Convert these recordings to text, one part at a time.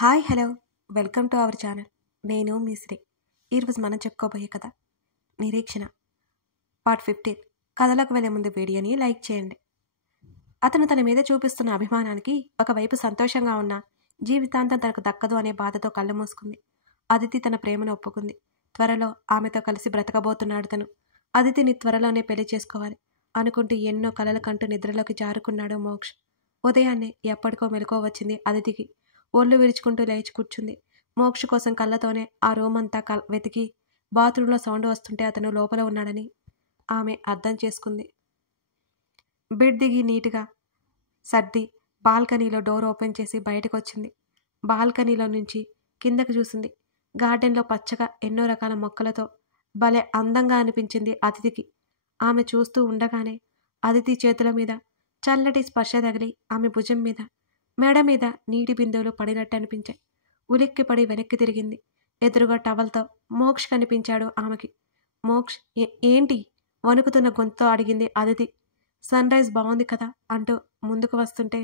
Hi hello welcome to our channel. నేను మీ శ్రీ. ఈరోజు మనం చెప్పుకోబోయే కథ నిరీక్షణ పార్ట్ 15. కథలోకి వెళ్ళే ముందు వీడియోని లైక్ చేయండి. అతను తన మీద చూపిస్తున్న అభిమానానికి ఒకవైపు సంతోషంగా ఉన్నా జీవితాంతం తనకు దక్కదు అనే బాధతో కళ్ళు మూసుకుంది. అదితి తన ప్రేమను ఒప్పుకుంది. త్వరలో ఆమెతో కలిసి బ్రతకబోతున్నాడు తను. అదితిని త్వరలోనే పెళ్లి చేసుకోవాలి అనుకుంటూ ఎన్నో కలలు కంటూ నిద్రలోకి జారుకున్నాడు మోక్ష్. ఉదయాన్నే ఎప్పటికో మెలకువ వచ్చింది అదితికి. ఒళ్ళు విరుచుకుంటూ లేచి కూర్చుంది. మోక్ష కోసం కళ్ళతోనే ఆ రూమ్ అంతా వెతికి బాత్రూంలో సౌండ్ వస్తుంటే అతను లోపల ఉన్నాడని ఆమె అర్థం చేసుకుంది. బెడ్ దిగి నీట్గా సర్ది బాల్కనీలో డోర్ ఓపెన్ చేసి బయటకు వచ్చింది. బాల్కనీలో నుంచి కిందకు చూసింది. గార్డెన్లో పచ్చగా ఎన్నో రకాల మొక్కలతో భలే అందంగా అనిపించింది అదితికి. ఆమె చూస్తూ ఉండగానే అదితి చేతుల మీద చల్లటి స్పర్శ తగిలి ఆమె భుజం మీద మెడ మీద నీటి బిందువులు పడినట్టు అనిపించాయి. ఉలిక్కిపడి వెనక్కి తిరిగింది. ఎదురుగా టవల్తో మోక్ష్ కనిపించాడు ఆమెకి. మోక్ష్ ఏంటి వణుకుతున్న గొంతుతో అడిగింది అదితి. సన్ రైజ్ బాగుంది కదా అంటూ ముందుకు వస్తుంటే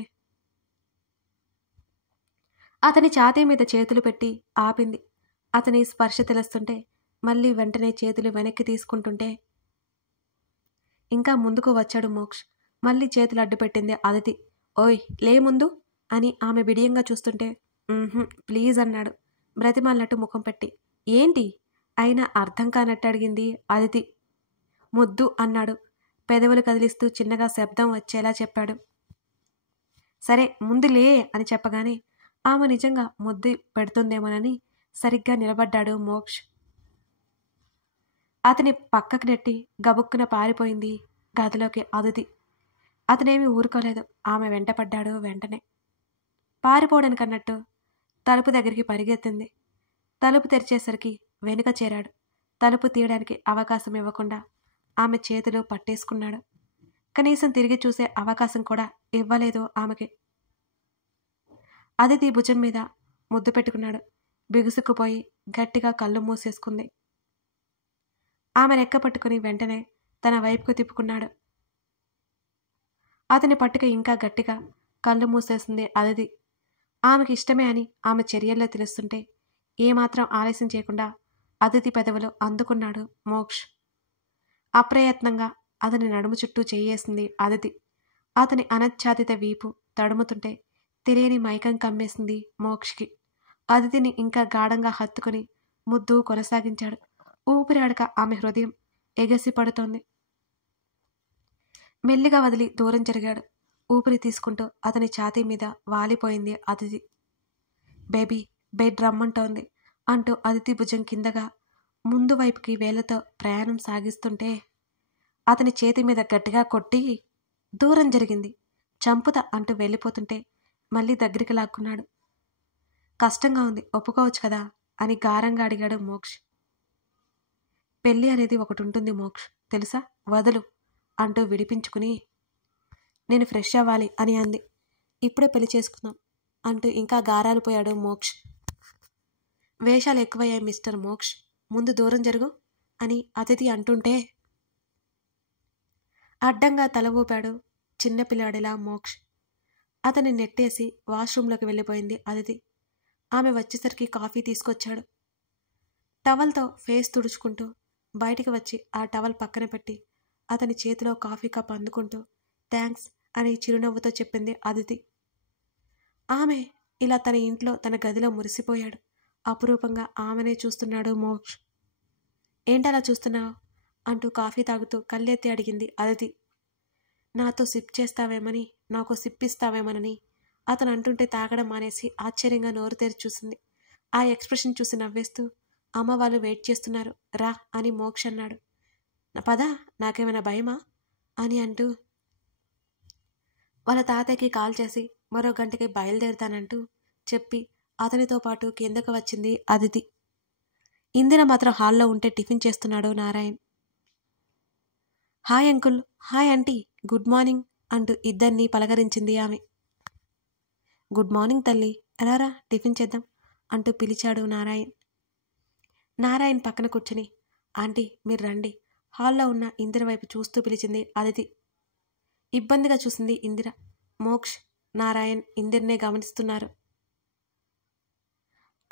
అతని ఛాతీ మీద చేతులు పెట్టి ఆపింది. అతని స్పర్శ తెలుస్తుంటే మళ్ళీ వెంటనే చేతులు వెనక్కి తీసుకుంటుంటే ఇంకా ముందుకు వచ్చాడు మోక్ష్. మళ్ళీ చేతులు అడ్డుపెట్టింది అదితి. ఓయ్ లే ముందు అని ఆమె బిడియంగా చూస్తుంటే ప్లీజ్ అన్నాడు బ్రతిమాలినట్టు ముఖం పెట్టి. ఏంటి అయినా అర్థం కానట్టు అడిగింది అదితి. ముద్దు అన్నాడు పెదవులు కదిలిస్తూ. చిన్నగా శబ్దం వచ్చేలా చెప్పాడు. సరే ముందు లే అని చెప్పగానే ఆమె నిజంగా ముద్దు పెడుతుందేమోనని సరిగ్గా నిలబడ్డాడు మోక్ష్. అతని పక్కకు నెట్టి గబుక్కున పారిపోయింది గదిలోకి అదితి. అతనేమీ ఊరుకోలేదు. ఆమె వెంటపడ్డాడు. వెంటనే పారిపోవడానికన్నట్టు తలుపు దగ్గరికి పరిగెత్తింది. తలుపు తెరిచేసరికి వెనుక చేరాడు. తలుపు తీయడానికి అవకాశం ఇవ్వకుండా ఆమె చేతులు పట్టేసుకున్నాడు. కనీసం తిరిగి చూసే అవకాశం కూడా ఇవ్వలేదు ఆమెకి. అదితి భుజం మీద ముద్దు పెట్టుకున్నాడు. బిగుసుకుపోయి గట్టిగా కళ్ళు మూసేసుకుంది. ఆమె రెక్క పట్టుకుని వెంటనే తన వైపుకు తిప్పుకున్నాడు. అతని పట్టుక ఇంకా గట్టిగా కళ్ళు మూసేసింది అదితి. ఆమెకి ఇష్టమే అని ఆమె చర్యల్లో తెలుస్తుంటే ఏమాత్రం ఆలస్యం చేయకుండా అదితి పెదవులు అందుకున్నాడు మోక్ష్. అప్రయత్నంగా అతని నడుము చుట్టూ చేయేసింది అదితి. అతని అనచ్ఛాదిత వీపు తడుముతుంటే తెలియని మైకం కమ్మేసింది మోక్షకి. అదితిని ఇంకా గాఢంగా హత్తుకుని ముద్దు కొనసాగించాడు. ఊపిరాడక ఆమె హృదయం ఎగసి పడుతోంది. మెల్లిగా వదిలి దూరం జరిగాడు. ఊపిరి తీసుకుంటూ అతని ఛాతీ మీద వాలిపోయింది అదితి. బేబీ బెడ్ రమ్మంటోంది అంటూ అదితి భుజం కిందగా ముందు వైపుకి వేళ్లతో ప్రయాణం సాగిస్తుంటే అతని చేతి మీద గట్టిగా కొట్టి దూరం జరిగింది. చంపుతా అంటూ వెళ్ళిపోతుంటే మళ్ళీ దగ్గరికి లాక్కున్నాడు. కష్టంగా ఉంది ఒప్పుకోవచ్చు కదా అని గారంగా అడిగాడు మోక్ష్. పెళ్ళి అనేది ఒకటి ఉంటుంది మోక్ష్ తెలుసా, వదులు అంటూ విడిపించుకుని నేను ఫ్రెష్ అవ్వాలి అని అంది. ఇప్పుడే పెళ్లి చేసుకుందాం అంటూ ఇంకా గారాలిపోయాడు మోక్ష్. వేషాలు ఎక్కువయ్యాయి మిస్టర్ మోక్ష్, ముందు దూరం జరుగు అని అతిథి అంటుంటే అడ్డంగా తల ఊపాడు చిన్నపిల్లాడిలా మోక్ష్. అతన్ని నెట్టేసి వాష్రూంలోకి వెళ్ళిపోయింది అదితి. ఆమె వచ్చేసరికి కాఫీ తీసుకొచ్చాడు. టవల్తో ఫేస్ తుడుచుకుంటూ బయటికి వచ్చి ఆ టవల్ పక్కన పెట్టి అతని చేతిలో కాఫీ కప్ అందుకుంటూ థ్యాంక్స్ అని చిరునవ్వుతో చెప్పింది అదితి. ఆమె ఇలా తన ఇంట్లో తన గదిలో మురిసిపోయాడు. అపురూపంగా ఆమెనే చూస్తున్నాడు మోక్ష్. ఏంటలా చూస్తున్నావు అంటూ కాఫీ తాగుతూ కళ్ళెత్తి అడిగింది అదితి. నాతో సిప్ చేస్తావేమని, నాకు సిప్పిస్తావేమోనని అతను అంటుంటే తాగడం మానేసి ఆశ్చర్యంగా నోరు తెరిచి చూసింది. ఆ ఎక్స్ప్రెషన్ చూసి నవ్వేస్తూ అమ్మ వాళ్ళు వెయిట్ చేస్తున్నారు రా అని మోక్ష్ అన్నాడు. పద నాకేమైనా భయమా అని అంటూ వాళ్ళ తాతయ్యకి కాల్ చేసి మరో గంటకి బయలుదేరుతానంటూ చెప్పి అతనితో పాటు కిందకు వచ్చింది అదితి. ఇందిర మాత్రం హాల్లో ఉంటే టిఫిన్ చేస్తున్నాడు Narayan. Hi uncle, hi aunty, good morning అంటూ ఇద్దరినీ పలకరించింది ఆమె. గుడ్ మార్నింగ్ తల్లి, రారా టిఫిన్ చేద్దాం అంటూ పిలిచాడు నారాయణ్. నారాయణ్ పక్కన కూర్చుని ఆంటీ మీరు రండి హాల్లో ఉన్న ఇందిర వైపు చూస్తూ పిలిచింది అదితి. ఇబ్బందిగా చూసింది ఇందిర. మోక్ష్, నారాయణ్ ఇందిరనే గమనిస్తున్నారు.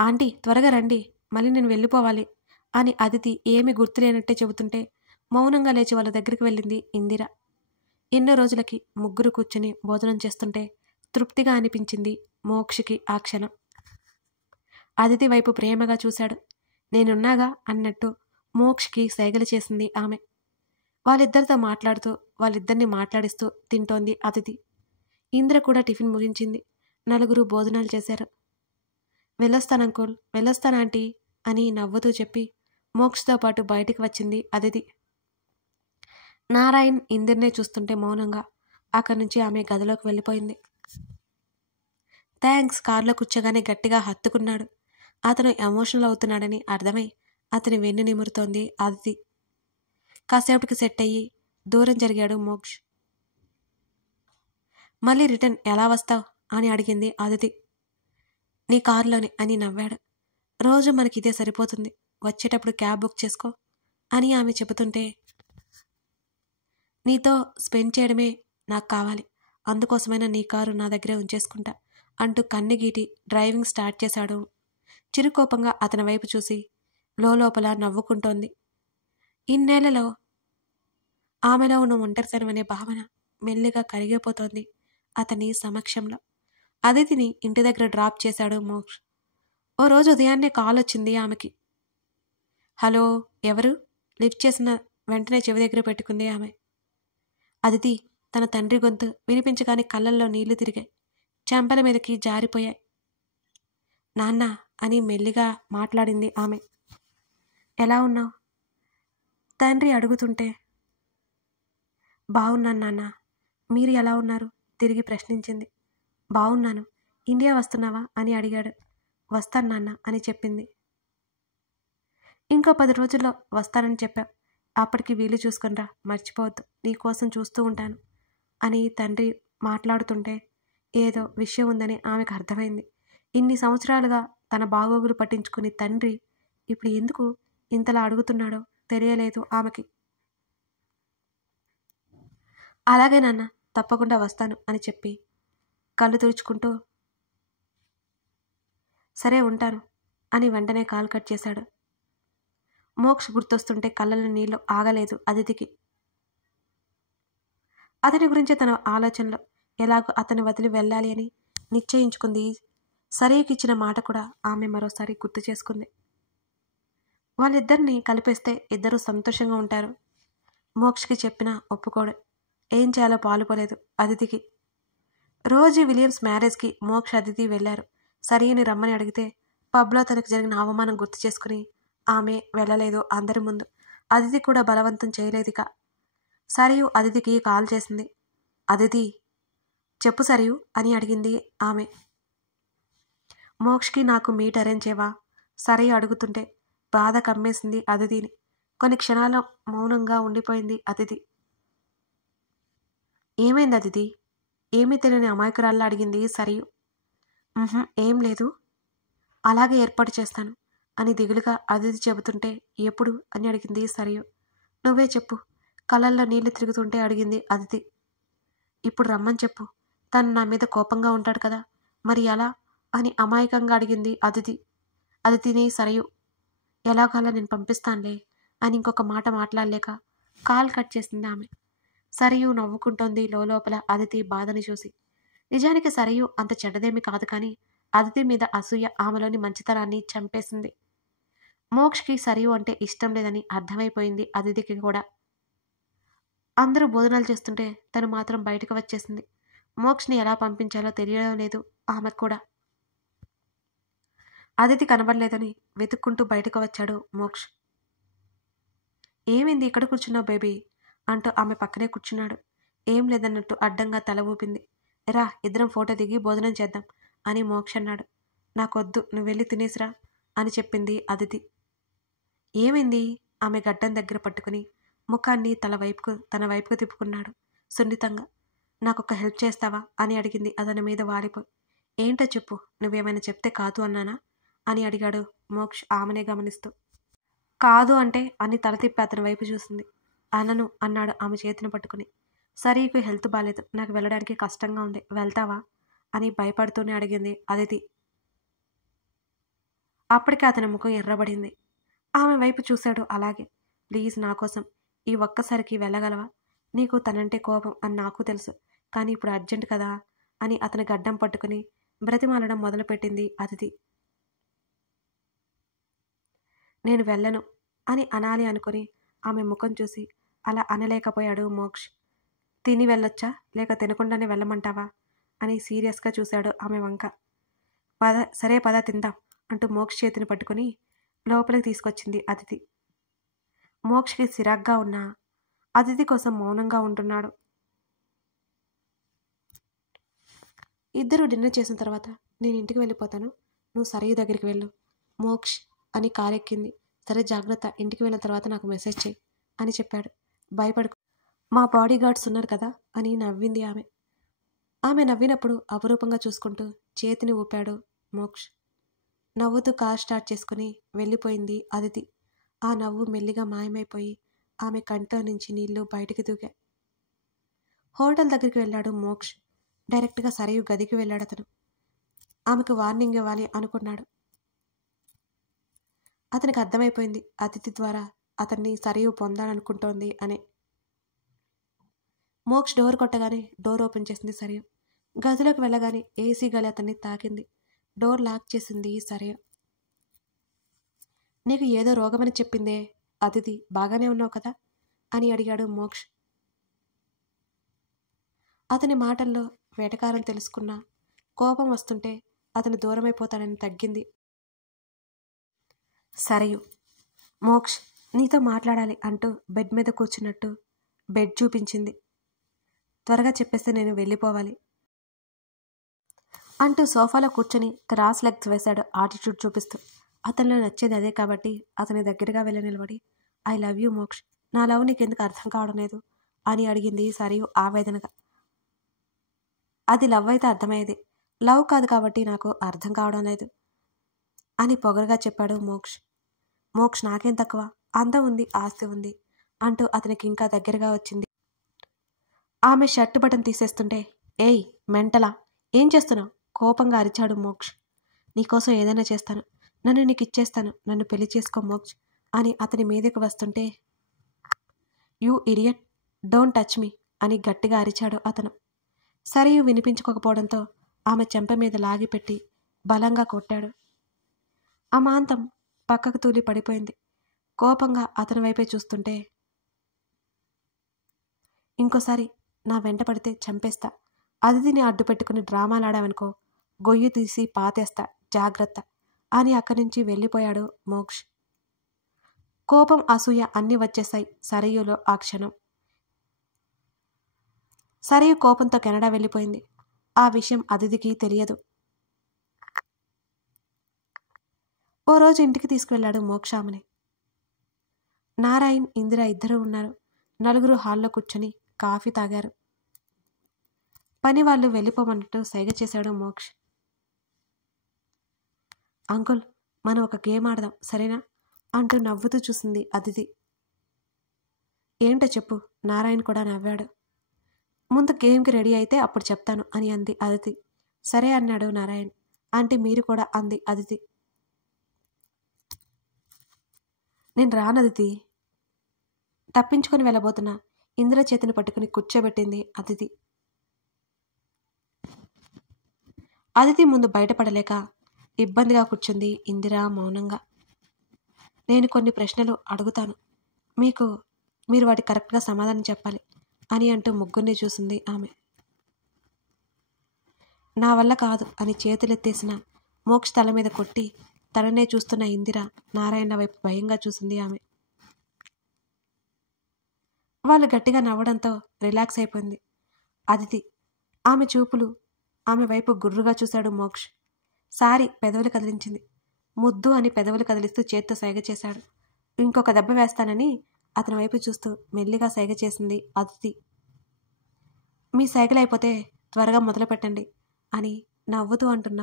ఆంటీ త్వరగా రండి, మళ్ళీ నేను వెళ్ళిపోవాలి అని అదితి ఏమీ గుర్తులేనట్టే చెబుతుంటే మౌనంగా లేచి వాళ్ళ దగ్గరికి వెళ్ళింది ఇందిర. ఎన్నో రోజులకి ముగ్గురు కూర్చుని భోజనం చేస్తుంటే తృప్తిగా అనిపించింది మోక్షకి ఆ క్షణం. అదితి వైపు ప్రేమగా చూశాడు. నేనున్నాగా అన్నట్టు మోక్షకి సైగలు చేసింది ఆమె. వాళ్ళిద్దరితో మాట్లాడుతూ వాళ్ళిద్దరిని మాట్లాడిస్తూ తింటోంది అదితి. ఇంద్ర కూడా టిఫిన్ ముగించింది. నలుగురు భోజనాలు చేశారు. వెళ్ళొస్తానంకుల్, వెళ్ళొస్తానాంటీ అని నవ్వుతూ చెప్పి మోక్షతో పాటు బయటికి వచ్చింది అదితి. నారాయణ్ ఇందిర్నే చూస్తుంటే మౌనంగా అక్కడి నుంచి ఆమె గదిలోకి వెళ్ళిపోయింది. థ్యాంక్స్ కారులో కూర్చోగానే గట్టిగా హత్తుకున్నాడు. అతను ఎమోషనల్ అవుతున్నాడని అర్థమై అతని వెన్ను నిమురుతోంది అదితి. కాసేపటికి సెట్ అయ్యి దూరం జరిగాడు మోక్ష్. మళ్ళీ రిటర్న్ ఎలా వస్తావు అని అడిగింది అదితి. నీ కారులోనే అని నవ్వాడు. రోజు మనకిదే సరిపోతుంది, వచ్చేటప్పుడు క్యాబ్ బుక్ చేసుకో అని ఆమె చెబుతుంటే నీతో స్పెండ్ చేయడమే నాకు కావాలి, అందుకోసమైనా నీ కారు నా దగ్గరే ఉంచేసుకుంటా అంటూ కన్నెగీటి డ్రైవింగ్ స్టార్ట్ చేశాడు. చిరుకోపంగా అతని వైపు చూసి లోపల నవ్వుకుంటోంది. ఇన్నేళ్లలో ఆమెలో ఉన్న ఒంటరితనం అనే భావన మెల్లిగా కరిగిపోతోంది అతని సమక్షంలో. అదితిని ఇంటి దగ్గర డ్రాప్ చేశాడు మోక్ష్. ఓ రోజు ఉదయాన్నే కాల్ వచ్చింది ఆమెకి. హలో ఎవరు? లిఫ్ట్ చేసిన వెంటనే చెవి దగ్గర పెట్టుకుంది ఆమె. అదితి. తన తండ్రి గొంతు వినిపించగానే కళ్ళల్లో నీళ్లు తిరిగాయి, చెంపల మీదకి జారిపోయాయి. నాన్న అని మెల్లిగా మాట్లాడింది ఆమె. ఎలా ఉన్నావు? తండ్రి అడుగుతుంటే బాగున్నాను నాన్న, మీరు ఎలా ఉన్నారు తిరిగి ప్రశ్నించింది. బాగున్నాను. ఇండియా వస్తున్నావా అని అడిగాడు. వస్తాను నాన్న అని చెప్పింది. ఇంకో 10 రోజుల్లో వస్తానని చెప్పావు, అప్పటికి వీలు చూసుకునిరా, మర్చిపోవద్దు, నీకోసం చూస్తూ ఉంటాను అని తండ్రి మాట్లాడుతుంటే ఏదో విషయం ఉందని ఆమెకు అర్థమైంది. ఇన్ని సంవత్సరాలుగా తన బాగోగులు పట్టించుకుని తండ్రి ఇప్పుడు ఎందుకు ఇంతలా అడుగుతున్నాడో తెలియలేదు ఆమెకి. అలాగే నాన్న, తప్పకుండా వస్తాను అని చెప్పి కళ్ళు తుడుచుకుంటూ సరే ఉంటాను అని వెంటనే కాల్ కట్ చేశాడు. మోక్ష్ గుర్తొస్తుంటే కళ్ళలో నీళ్లు ఆగలేదు అదితికి. అతని గురించి తన ఆలోచనలో ఎలాగో అతని వదిలి వెళ్ళాలి అని నిశ్చయించుకుంది. సరీకిచ్చిన మాట కూడా ఆమె మరోసారి గుర్తు చేసుకుంది. వాళ్ళిద్దరినీ కలిపేస్తే ఇద్దరూ సంతోషంగా ఉంటారు. మోక్షకి చెప్పినా ఒప్పుకోడు. ఏం చేయాలో పాలుపోలేదు అదితికి. రోజు విలియమ్స్ మ్యారేజ్కి మోక్ష అదితి వెళ్లారు. సరియని రమ్మని అడిగితే పబ్లో తనకు జరిగిన అవమానం గుర్తు చేసుకుని ఆమె వెళ్ళలేదు అందరి ముందు. అదితి కూడా బలవంతం చేయలేదిక. సరియు అదితికి కాల్ చేసింది. అదితి చెప్పు సరియు అని అడిగింది ఆమె. మోక్షకి నాకు మీట్ అరేంజ్ చేయవా? సరియు అడుగుతుంటే బాధ కమ్మేసింది అదితిని. కొన్ని క్షణాలు మౌనంగా ఉండిపోయింది అదితి. ఏమైంది అదితి? ఏమీ తెలియని అమాయకురాల్లా అడిగింది సరియు. ఏం లేదు, అలాగే ఏర్పాటు చేస్తాను అని దిగులుగా అదితి చెబుతుంటే ఎప్పుడు అని అడిగింది సరియు. నువ్వే చెప్పు, కళ్ళల్లో నీళ్లు తిరుగుతుంటే అడిగింది అదితి. ఇప్పుడు రమ్మని చెప్పు, తను నా మీద కోపంగా ఉంటాడు కదా, మరి ఎలా అని అమాయకంగా అడిగింది అదితి. అదితిని సరియు ఎలాగోలా నేను పంపిస్తానులే అని ఇంకొక మాట మాట్లాడలేక కాల్ కట్ చేసింది ఆమె. సరియు నవ్వుకుంటోంది లోపల అదితి బాధని చూసి. నిజానికి సరియు అంత చెడ్డదేమి కాదు, కానీ అదితి మీద అసూయ ఆమెలోని మంచితనాన్ని చంపేసింది. మోక్షకి సరియు అంటే ఇష్టం లేదని అర్థమైపోయింది అదితికి కూడా. అందరూ భోజనాలు చేస్తుంటే తను మాత్రం బయటకు వచ్చేసింది. మోక్షని ఎలా పంపించాలో తెలియడం లేదు ఆమెకు కూడా. అదితి కనబడలేదని వెతుక్కుంటూ బయటకు వచ్చాడు మోక్ష్. ఏమైంది ఇక్కడ కూర్చున్నావు బేబీ అంటూ ఆమె పక్కనే కూర్చున్నాడు. ఏం లేదన్నట్టు అడ్డంగా తల ఊపింది. రా ఇద్దరం ఫోటో దిగి భోజనం చేద్దాం అని మోక్ష అన్నాడు. నాకొద్దు, నువ్వు వెళ్ళి తినేసిరా అని చెప్పింది అదితి. ఏమైంది? ఆమె గడ్డం దగ్గర పట్టుకుని ముఖాన్ని తన వైపుకు తిప్పుకున్నాడు సున్నితంగా. నాకొక హెల్ప్ చేస్తావా అని అడిగింది అతని మీద వాలిపోయి. ఏంటో చెప్పు, నువ్వేమైనా చెప్తే కాదు అన్నానా అని అడిగాడు మోక్ష్ ఆమెనే గమనిస్తూ. కాదు అంటే అని తల తిప్పి అతని వైపు చూసింది. అనను అన్నాడు ఆమె చేతిని పట్టుకుని. సరీకు హెల్త్ బాలేదు, నాకు వెళ్ళడానికి కష్టంగా ఉంది, వెళ్తావా అని భయపడుతూనే అడిగింది అదితి. అప్పటికే అతని ముఖం ఎర్రబడింది. ఆమె వైపు చూశాడు అలాగే. ప్లీజ్ నా కోసం ఈ ఒక్కసారికి వెళ్ళగలవా? నీకు తనంటే కోపం అని నాకు తెలుసు, కానీ ఇప్పుడు అర్జెంట్ కదా అని అతని గడ్డం పట్టుకుని బ్రతిమాలడం మొదలుపెట్టింది అదితి. నేను వెళ్ళను అని అనాలి అనుకుని ఆమె ముఖం చూసి అలా అనలేకపోయాడు మోక్ష్. తిని వెళ్ళొచ్చా లేక తినకుండానే వెళ్ళమంటావా అని సీరియస్గా చూశాడు ఆమె వంక. సరే పద తిందాం అంటూ మోక్ష్ చేతిని పట్టుకుని లోపలికి తీసుకొచ్చింది అదితి. మోక్షకి సిరాగ్గా ఉన్న అదితి కోసం మౌనంగా ఉంటున్నాడు. ఇద్దరు డిన్నర్ చేసిన తర్వాత నేను ఇంటికి వెళ్ళిపోతాను, నువ్వు సరయు దగ్గరికి వెళ్ళు మోక్ష్ అని కారెక్కింది. సరే జాగ్రత్త, ఇంటికి వెళ్ళిన తర్వాత నాకు మెసేజ్ చేయి అని చెప్పాడు. భయపడుకు, మా బాడీ గార్డ్స్ ఉన్నారు కదా అని నవ్వింది ఆమె. ఆమె నవ్వినప్పుడు అపురూపంగా చూసుకుంటూ చేతిని ఊపాడు మోక్ష్. నవ్వుతూ కార్ స్టార్ట్ చేసుకుని వెళ్ళిపోయింది అదితి. ఆ నవ్వు మెల్లిగా మాయమైపోయి ఆమె కంట్లో నుంచి నీళ్లు బయటికి దూగాయి. హోటల్ దగ్గరికి వెళ్ళాడు మోక్ష్. డైరెక్ట్గా సరయు గదికి వెళ్ళాడు అతను. ఆమెకు వార్నింగ్ ఇవ్వాలి అనుకున్నాడు. అతనికి అర్థమైపోయింది అతిథి ద్వారా అతన్ని సరయు పొందాలనుకుంటోంది అని. మోక్ష్ డోర్ కొట్టగానే డోర్ ఓపెన్ చేసింది సరయు. గదిలోకి వెళ్ళగానే ఏసీ గాలి అతన్ని తాకింది. డోర్ లాక్ చేసింది సరయు. నీకు ఏదో రోగమని చెప్పిందే అతిథి, బాగానే ఉన్నావు కదా అని అడిగాడు మోక్ష్. అతని మాటల్లో వేటకారం తెలుసుకున్నా కోపం వస్తుంటే అతను దూరమైపోతాడని తగ్గింది సరయు. మోక్ష్ నీతో మాట్లాడాలి అంటూ బెడ్ మీద కూర్చున్నట్టు బెడ్ చూపించింది. త్వరగా చెప్పేస్తే నేను వెళ్ళిపోవాలి అంటూ సోఫాలో కూర్చొని క్రాస్ లెగ్స్ వేశాడు ఆటిట్యూడ్ చూపిస్తూ. అతనిలో నచ్చేది అదే కాబట్టి అతని దగ్గరగా వెళ్ళి నిలబడి, ఐ లవ్ యూ మోక్ష్, నా లవ్ నీకెందుకు అర్థం కావడం లేదు అని అడిగింది సరయు ఆవేదనగా. అది లవ్ అయితే అర్థమయ్యేది, లవ్ కాదు కాబట్టి నాకు అర్థం కావడం లేదు అని పొగరుగా చెప్పాడు మోక్ష్. మోక్ష్ నాకేం తక్కువ, అందం ఉంది, ఆస్తి ఉంది అంటూ అతనికి ఇంకా దగ్గరగా వచ్చింది. ఆమె షర్టు బటన్ తీసేస్తుంటే, ఏయ్ మెంటలా, ఏం చేస్తున్నావు కోపంగా అరిచాడు మోక్ష్. నీకోసం ఏదైనా చేస్తాను, నన్ను నీకు ఇచ్చేస్తాను, నన్ను పెళ్లి చేసుకో మోక్ష్ అని అతని మీదకి వస్తుంటే, you idiot, don't touch me అని గట్టిగా అరిచాడు అతను. సరయు వినిపించుకోకపోవడంతో ఆమె చెంప మీద లాగిపెట్టి బలంగా కొట్టాడు. అమాంతం పక్కకు తూలి పడిపోయింది. కోపంగా అతని వైపే చూస్తుంటే, ఇంకోసారి నా వెంట పడితే చంపేస్తా, అతిథిని అడ్డు పెట్టుకుని డ్రామాలాడావనుకో గొయ్యి తీసి పాతేస్తా, జాగ్రత్త అని అక్కడి నుంచి వెళ్ళిపోయాడు మోక్ష్. కోపం అసూయ అన్నీ వచ్చేశాయి సరయులో ఆ క్షణం. సరయు కోపంతో కెనడా వెళ్ళిపోయింది. ఆ విషయం అతిథికి తెలియదు. ఓ రోజు ఇంటికి తీసుకువెళ్ళాడు మోక్షామని. నారాయణ్, ఇందిర ఇద్దరూ ఉన్నారు. నలుగురు హాల్లో కూర్చొని కాఫీ తాగారు. పని వాళ్ళు వెళ్ళిపోమన్నట్టు సైగ చేశాడు మోక్ష్. అంకుల్, మనం ఒక గేమ్ ఆడదాం సరేనా అంటూ నవ్వుతూ చూసింది అదితి. ఏంటో చెప్పు, నారాయణ్ కూడా నవ్వాడు. ముందు గేమ్కి రెడీ అయితే అప్పుడు చెప్తాను అని అంది అదితి. సరే అన్నాడు నారాయణ్. అంటే మీరు కూడా అంది అదితి. నేను రానదితి. తప్పించుకొని వెళ్ళబోతున్నా ఇందిర చేతిని పట్టుకుని కూర్చోబెట్టింది అదితి. అదితి ముందు బయటపడలేక ఇబ్బందిగా కూర్చుంది ఇందిర మౌనంగా. నేను కొన్ని ప్రశ్నలు అడుగుతాను, మీరు వాటి కరెక్ట్గా సమాధానం చెప్పాలి అని అంటూ ముగ్గురిని చూసింది ఆమె. నా వల్ల కాదు అని చేతులెత్తేసిన మోక్ష్ తల మీద కొట్టి తననే చూస్తున్న ఇందిర నారాయణ వైపు భయంగా చూసింది ఆమె. వాళ్ళు గట్టిగా నవ్వడంతో రిలాక్స్ అయిపోయింది అదితి. ఆమె చూపులు ఆమె వైపు గుర్రుగా చూశాడు మోక్ష్. సారీ పెదవులు కదిలించింది. ముద్దు అని పెదవులు కదిలిస్తూ చేత్తో సైగ చేశాడు. ఇంకొక దెబ్బ వేస్తానని అతని వైపు చూస్తూ మెల్లిగా సైగ చేసింది అదితి. మీ సైగలైపోతే త్వరగా మొదలు పెట్టండి అని నవ్వుతూ అంటున్న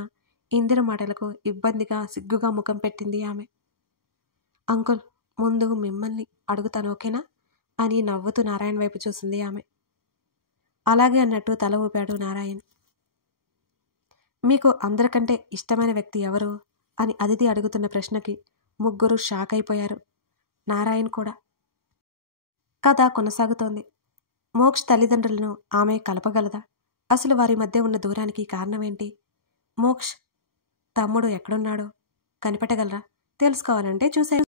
ఇందిర మాటలకు ఇబ్బందిగా సిగ్గుగా ముఖం పెట్టింది ఆమె. అంకుల్, ముందు మిమ్మల్ని అడుగుతాను ఓకేనా అని నవ్వుతూ నారాయణ వైపు చూసింది ఆమె. అలాగే అన్నట్టు తల ఊపాడు నారాయణ్. మీకు అందరికంటే ఇష్టమైన వ్యక్తి ఎవరు అని అదితి అడుగుతున్న ప్రశ్నకి ముగ్గురు షాక్ అయిపోయారు. నారాయణ్ కూడా. కథ కొనసాగుతోంది. మోక్ష్ తల్లిదండ్రులను ఆమె కలపగలదా? అసలు వారి మధ్య ఉన్న దూరానికి కారణమేంటి? మోక్ష్ తమ్ముడు ఎక్కడున్నాడో కనిపెట్టగలరా? తెలుసుకోవాలంటే చూసే